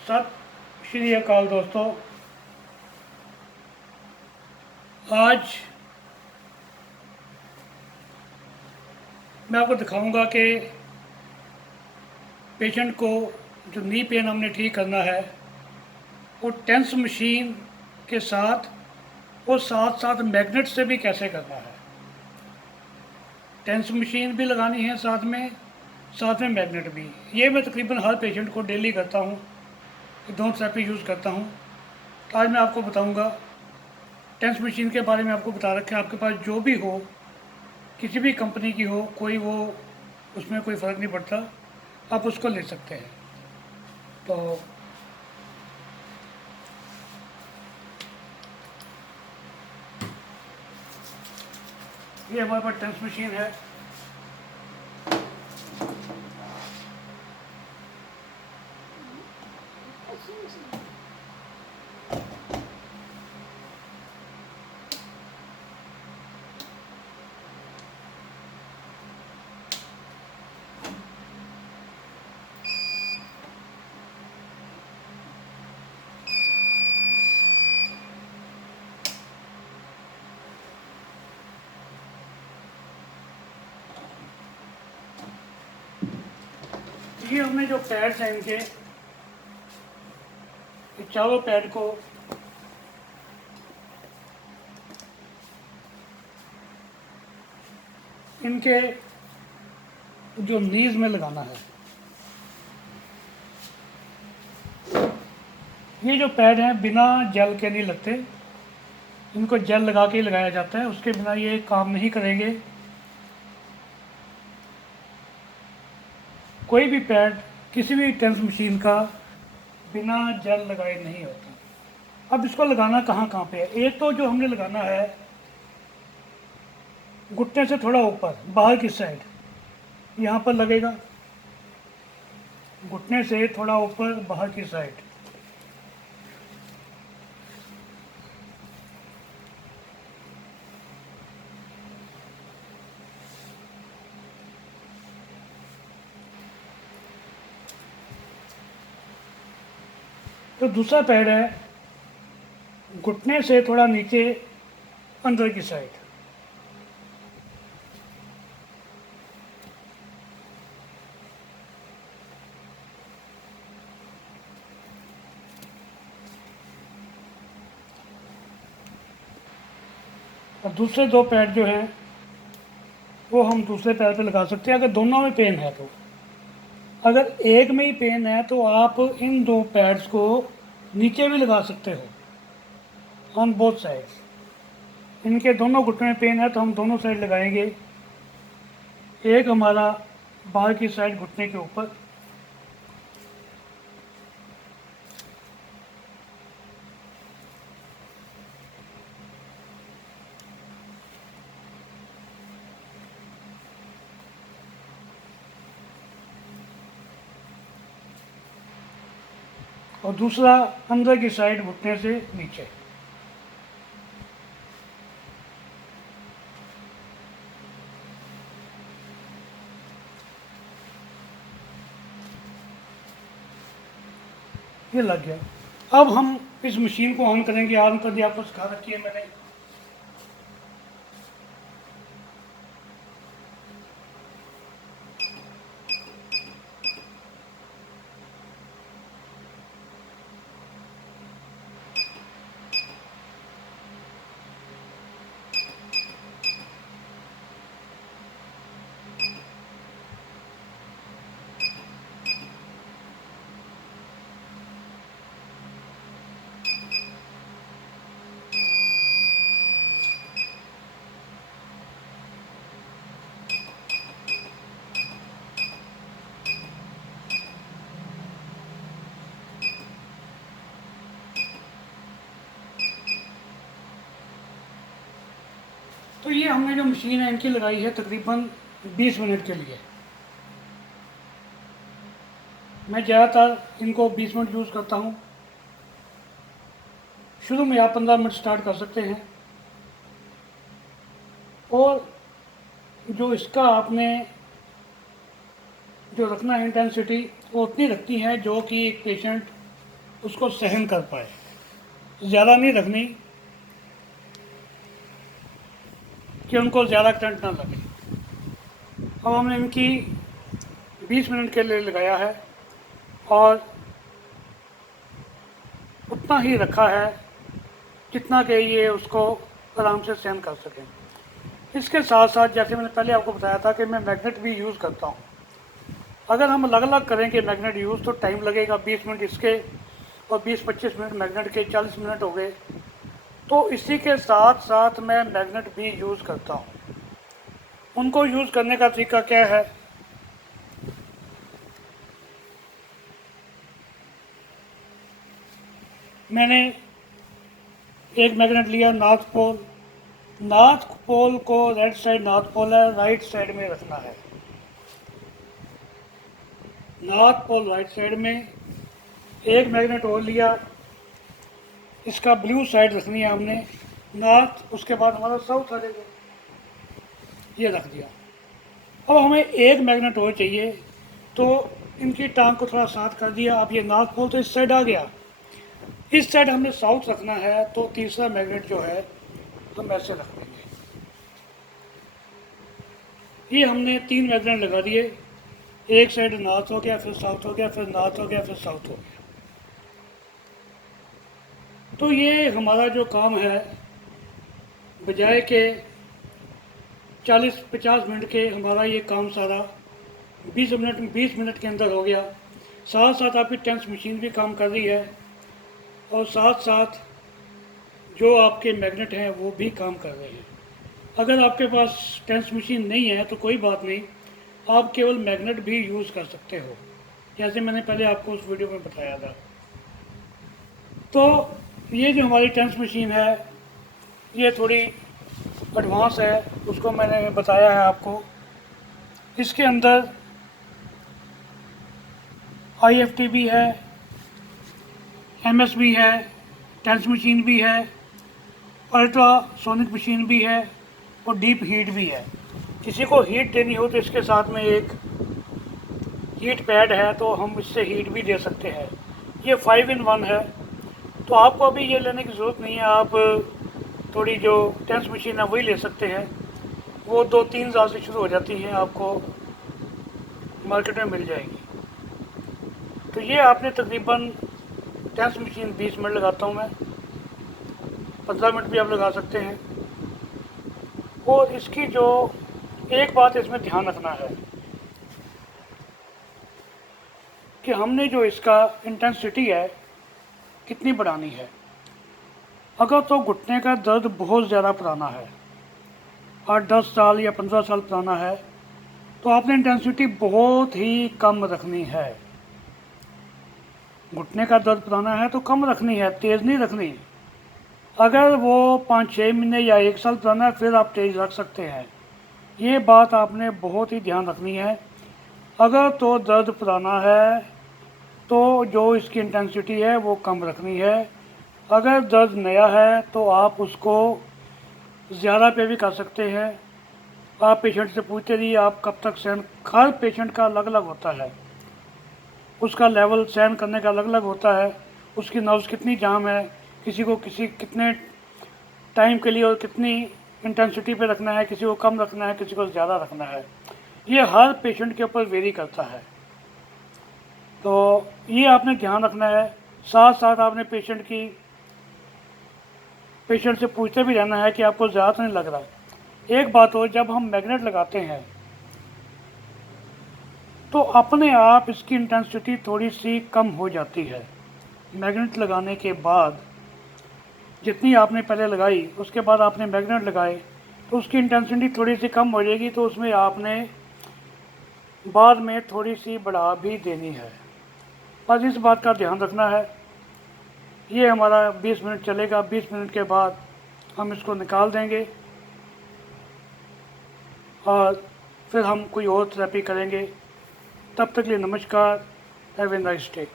सत श्री अकाल दोस्तों। आज मैं आपको दिखाऊंगा कि पेशेंट को जो नी पेन हमने ठीक करना है वो टेंस मशीन के साथ और साथ साथ मैग्नेट से भी कैसे करना है। टेंस मशीन भी लगानी है साथ में मैग्नेट भी। ये मैं तकरीबन हर पेशेंट को डेली करता हूँ, दोनों थेरेपी यूज़ करता हूँ। तो आज मैं आपको बताऊँगा टेंस मशीन के बारे में। आपको बता रखा है, आपके पास जो भी हो, किसी भी कंपनी की हो, कोई वो उसमें कोई फ़र्क नहीं पड़ता, आप उसको ले सकते हैं। तो ये हमारे पास टेंस मशीन है। ये हमने जो पैड्स हैं इनके, ये चारों पैड को इनके जो नीज में लगाना है। ये जो पैड हैं बिना जेल के नहीं लगते, इनको जेल लगा के ही लगाया जाता है, उसके बिना ये काम नहीं करेंगे। कोई भी पैड किसी भी टेंस मशीन का बिना जेल लगाए नहीं होता। अब इसको लगाना कहाँ कहाँ पे है। एक तो जो हमने लगाना है घुटने से थोड़ा ऊपर बाहर की साइड, यहाँ पर लगेगा। घुटने से थोड़ा ऊपर बाहर की साइड। तो दूसरा पैड है घुटने से थोड़ा नीचे अंदर की साइड। और दूसरे दो पैड जो हैं वो हम दूसरे पैर पे लगा सकते हैं अगर दोनों में पेन है तो। अगर एक में ही पेन है तो आप इन दो पैड्स को नीचे भी लगा सकते हो, ऑन बोथ साइड्स। इनके दोनों घुटने में पेन है तो हम दोनों साइड लगाएंगे। एक हमारा बाहर की साइड घुटने के ऊपर, और दूसरा अंदर की साइड घुटने से नीचे। ये लग गया। अब हम इस मशीन को ऑन करेंगे। ऑन कर दिया, आपको सिखा रखी है मैंने। तो ये हमने जो मशीन है इनकी लगाई है तकरीबन 20 मिनट के लिए। मैं ज़्यादातर इनको 20 मिनट यूज़ करता हूँ। शुरू में आप 15 मिनट स्टार्ट कर सकते हैं। और जो इसका आपने जो रखना है इंटेंसिटी, वो उतनी रखती है जो कि एक पेशेंट उसको सहन कर पाए। ज़्यादा नहीं रखनी कि उनको ज़्यादा करंट ना लगे। अब हमने इनकी 20 मिनट के लिए लगाया है और उतना ही रखा है जितना कि ये उसको आराम से सहन कर सकें। इसके साथ साथ जैसे मैंने पहले आपको बताया था कि मैं मैग्नेट भी यूज़ करता हूँ। अगर हम अलग अलग करेंगे मैग्नेट यूज़ तो टाइम लगेगा, 20 मिनट इसके और 20-25 मिनट मैग्नेट के, 40 मिनट हो गए। तो इसी के साथ साथ मैं मैग्नेट भी यूज़ करता हूँ। उनको यूज़ करने का तरीका क्या है? मैंने एक मैग्नेट लिया नॉर्थ पोल। नॉर्थ पोल को राइट साइड नॉर्थ पोल है, राइट साइड में रखना है। नॉर्थ पोल राइट साइड में। एक मैग्नेट और लिया, इसका ब्लू साइड रखनी है हमने नॉर्थ, उसके बाद हमारा साउथ आ जाएगा, ये रख दिया। अब हमें एक मैग्नेट और चाहिए तो इनकी टांग को थोड़ा साथ कर दिया। अब ये नॉर्थ पोल तो इस साइड आ गया, इस साइड हमने साउथ रखना है, तो तीसरा मैग्नेट जो है हम ऐसे रख देंगे। ये हमने 3 मैग्नेट लगा दिए, एक साइड नॉर्थ हो गया, फिर साउथ हो गया, फिर नॉर्थ हो गया, फिर साउथ हो गया। तो ये हमारा जो काम है, बजाय के 40-50 मिनट के, हमारा ये काम सारा 20 मिनट के अंदर हो गया। साथ साथ आपकी टेंस मशीन भी काम कर रही है और साथ साथ जो आपके मैग्नेट हैं वो भी काम कर रहे हैं। अगर आपके पास टेंस मशीन नहीं है तो कोई बात नहीं, आप केवल मैग्नेट भी यूज़ कर सकते हो, जैसे मैंने पहले आपको उस वीडियो में बताया था। तो ये जो हमारी टेंस मशीन है ये थोड़ी एडवांस है, उसको मैंने बताया है आपको। इसके अंदर IFT भी है, MS भी है, टेंस मशीन भी है, अल्ट्रासोनिक मशीन भी है और डीप हीट भी है। किसी को हीट देनी हो तो इसके साथ में एक हीट पैड है, तो हम इससे हीट भी दे सकते हैं। ये 5 in 1 है, तो आपको अभी ये लेने की ज़रूरत नहीं है। आप थोड़ी जो टेंस मशीन है वही ले सकते हैं, वो 2-3 हज़ार से शुरू हो जाती हैं, आपको मार्केट में मिल जाएगी। तो ये आपने तकरीबन टेंस मशीन 20 मिनट लगाता हूँ मैं, 15 मिनट भी आप लगा सकते हैं। और इसकी जो एक बात इसमें ध्यान रखना है कि हमने जो इसका इंटेंसिटी है कितनी बढ़ानी है। अगर तो घुटने का दर्द बहुत ज़्यादा पुराना है, 8-10 साल या 15 साल पुराना है, तो आपने इंटेंसिटी बहुत ही कम रखनी है। घुटने का दर्द पुराना है तो कम रखनी है, तेज़ नहीं रखनी। अगर वो 5-6 महीने या 1 साल पुराना है फिर आप तेज़ रख सकते हैं। ये बात आपने बहुत ही ध्यान रखनी है। अगर तो दर्द पुराना है तो जो इसकी इंटेंसिटी है वो कम रखनी है। अगर दर्द नया है तो आप उसको ज़्यादा पे भी कर सकते हैं। आप पेशेंट से पूछते रहिए आप कब तक सहन, हर पेशेंट का अलग अलग होता है, उसका लेवल सहन करने का अलग अलग होता है, उसकी नर्व्स कितनी जाम है, किसी को कितने टाइम के लिए और कितनी इंटेंसिटी पे रखना है, किसी को कम रखना है, किसी को ज़्यादा रखना है। ये हर पेशेंट के ऊपर वेरी करता है, तो ये आपने ध्यान रखना है। साथ साथ आपने पेशेंट से पूछते भी रहना है कि आपको ज़्यादा तो नहीं लग रहा। एक बात और, जब हम मैग्नेट लगाते हैं तो अपने आप इसकी इंटेंसिटी थोड़ी सी कम हो जाती है। मैग्नेट लगाने के बाद जितनी आपने पहले लगाई उसके बाद आपने मैग्नेट लगाए तो उसकी इंटेंसिटी थोड़ी सी कम हो जाएगी, तो उसमें आपने बाद में थोड़ी सी बढ़ा भी देनी है। बस इस बात का ध्यान रखना है। ये हमारा 20 मिनट चलेगा, 20 मिनट के बाद हम इसको निकाल देंगे और फिर हम कोई और थेरेपी करेंगे। तब तक के लिए नमस्कार, हैव ए नाइस डे।